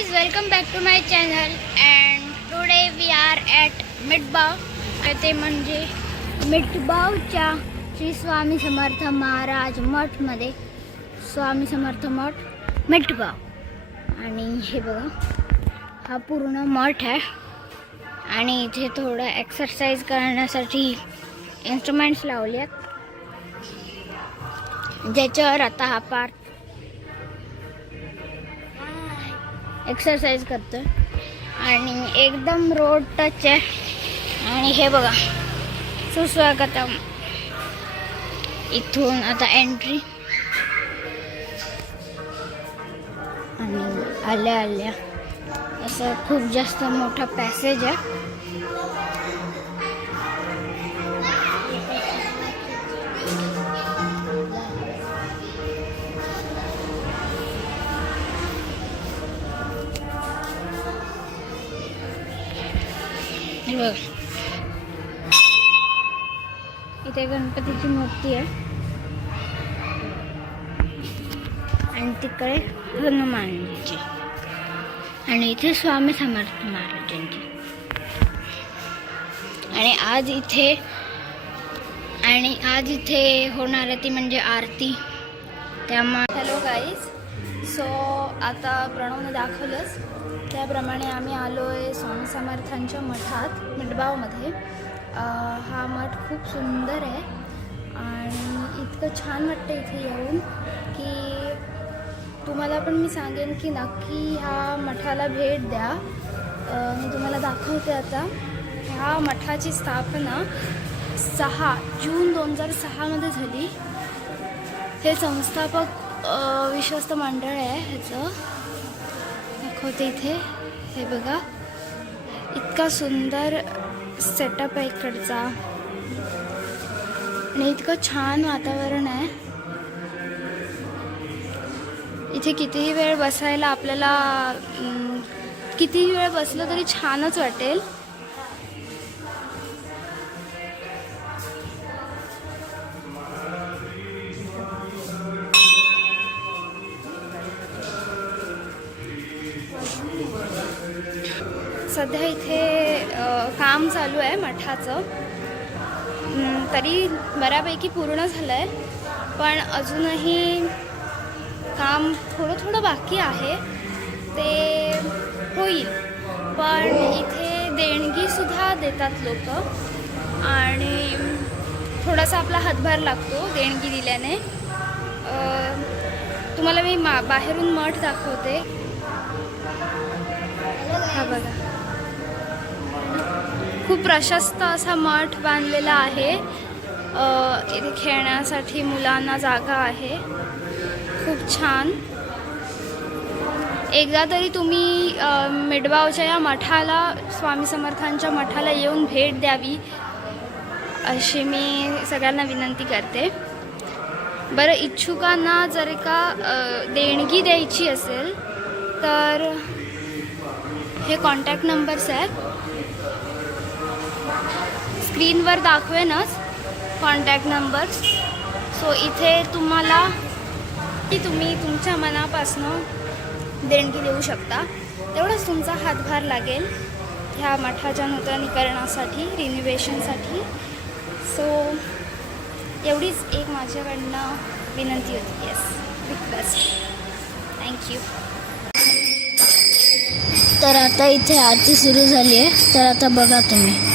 guys, welcome back to my channel and today we are at मिटबाव ते म्हणजे मिटबावच्या श्री स्वामी समर्थ महाराज मठमध्ये स्वामी समर्थ मठ मिटबाव आणि हे बघा हा पूर्ण मठ आहे. आणि इथे थोडं एक्सरसाइज करण्यासाठी इन्स्ट्रुमेंट्स लावले आहेत ज्याच्यावर आता हा पार्क एक्सरसाइज करतो. आणि एकदम रोड टच आहे. आणि हे बघा सुस्वागतम. इथून आता एंट्री आणि आल्या आल्या. असं खूप जास्त मोठा पॅसेज आहे. बघ. इथे गणपतीची मूर्ती आहे. आणि तिकडे हनुमानजी. आणि इथे स्वामी समर्थ महाराजांची. आणि आज इथे आणि आज इथे होणार ती म्हणजे आरती. त्यामुळे हॅलो गाईज सो आता प्रणवनं दाखवलंच. त्याप्रमाणे आम्ही आलो आहे स्वामी समर्थांच्या मठात मिटबावमध्ये हा मठ खूप सुंदर आहे. आणि इतकं छान वाटतं इथे येऊन की तुम्हाला पण मी सांगेन की नक्की ह्या मठाला भेट द्या. मी तुम्हाला दाखवते आता. ह्या मठाची स्थापना सहा जून दोन हजार सहामध्ये झाली. हे संस्थापक विश्वस्त मंडळ आहे ह्याचं. दाखवते इथे. हे बघा. इतका सुंदर सेटअप आहे इकडचा. आणि इतकं छान वातावरण आहे. इथे कितीही वेळ बसायला आपल्याला कितीही वेळ बसलं तरी छानच वाटेल. सध्या इथे काम चालू आहे मठाचं. तरी बऱ्यापैकी पूर्ण झालं आहे पण अजूनही काम थोडं थोडं बाकी आहे. ते होईल. पण इथे देणगीसुद्धा देतात लोक. आणि थोडासा आपला हातभार लागतो देणगी दिल्याने. तुम्हाला मी मा बाहेरून मठ दाखवते. हा बघा. खूप प्रशस्त असा मठ बांधलेला आहे. इथे खेळण्यासाठी मुलांना जागा आहे. खूप छान. एकदा तरी तुम्ही मिडबावच्या या मठाला स्वामी समर्थांच्या मठाला येऊन भेट द्यावी अशी मी सगळ्यांना विनंती करते. बरं इच्छुकांना जर का देणगी द्यायची असेल तर हे कॉन्टॅक्ट नंबर्स आहेत स्क्रीनवर दाखवेनच कॉन्टॅक्ट नंबर सो इथे तुम्हाला की तुम्ही तुमच्या मनापासनं देणगी देऊ शकता. तेवढाच तुमचा हातभार लागेल ह्या मठाच्या नूतनीकरणासाठी रिन्युवेशनसाठी सो एवढीच एक माझ्याकडनं विनंती होती. येस रिक्वेस्ट थँक्यू तर आता इथे आरती सुरू झाली आहे. तर आता बघा तुम्ही.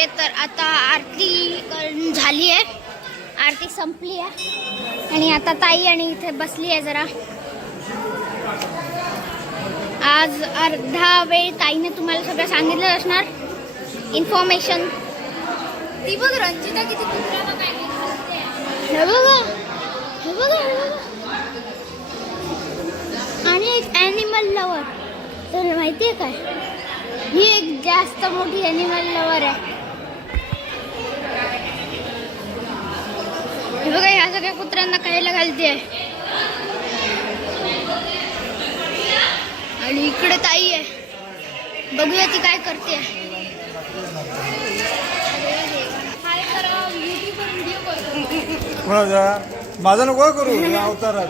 ओके तर आता आरती करून झाली आहे. आरती संपली आहे. आणि आता ताई आणि इथे बसली आहे जरा. आज अर्धा वेळ ताईने तुम्हाला सगळं सांगितलं असणार. इन्फॉर्मेशन ती बघ रंजिता किती आणि एक ॲनिमल लवर तर माहिती आहे काय? ही एक जास्त मोठी ॲनिमल लवर आहे. हे बघा ह्या सगळ्या कुत्र्यांना खायला घालते आणि इकडे ताई आहे. बघूया ती काय करते. हाय करा युट्यूबवर व्हिडिओ करतो कोणाचा माझा नको करू अवतारात.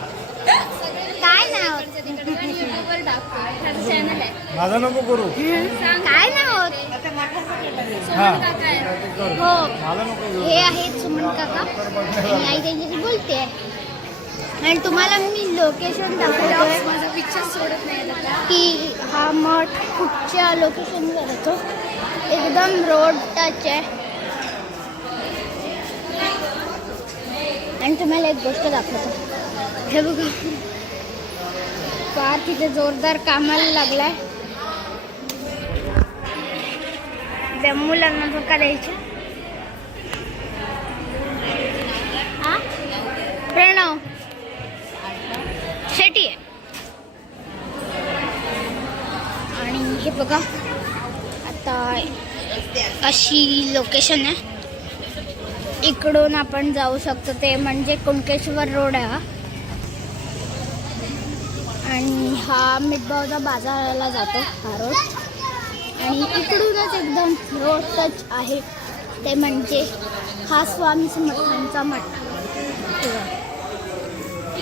काय नाव? युट्यूबवर टाकतो ह्याचं चॅनल आहे माझा नको करू काय नाव हा. हो आहेत सुमन काका. आणि आई त्यांच्याशी बोलते. आणि तुम्हाला मी लोकेशन दाखवतोय माझा पिक्चर सोडत नाही की हा मठ कुठच्या लोकेशनवर येतो एकदम रोड टच आहे. आणि तुम्हाला एक गोष्ट दाखवतो. हे बघा. फार तिथे जोरदार कामाला लागलाय. त्या मुलांना धोका द्यायचा. प्रणव. शेटी आहे. आणि हे बघा आता अशी लोकेशन आहे. इकडून आपण जाऊ शकतो ते म्हणजे कुणकेश्वर रोड आहे आणि हा मिठबावचा बाजाराला जातो हा रोड. आणि इकडूनच एकदम रोड टच आहे. ते म्हणजे हा स्वामी समर्थांचा मठ.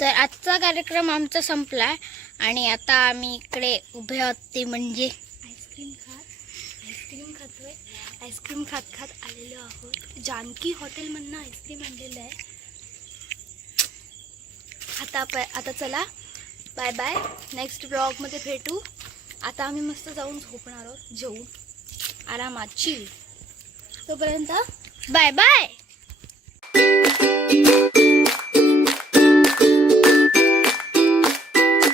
तर आजचा कार्यक्रम आमचा संपलाय. आणि आता आम्ही इकडे उभे आहोत ते म्हणजे आईस्क्रीम खात आईस्क्रीम खातोय. आईस्क्रीम खात खात आलेलो आहोत. जानकी हॉटेलमधनं आईस्क्रीम आणलेलं आहे. आता प आता चला. बाय बाय नेक्स्ट ब्लॉगमध्ये भेटू. आता आम्ही मस्त जाऊन झोपणार आहोत. जेवून आरामात. चिल तोपर्यंत बाय बाय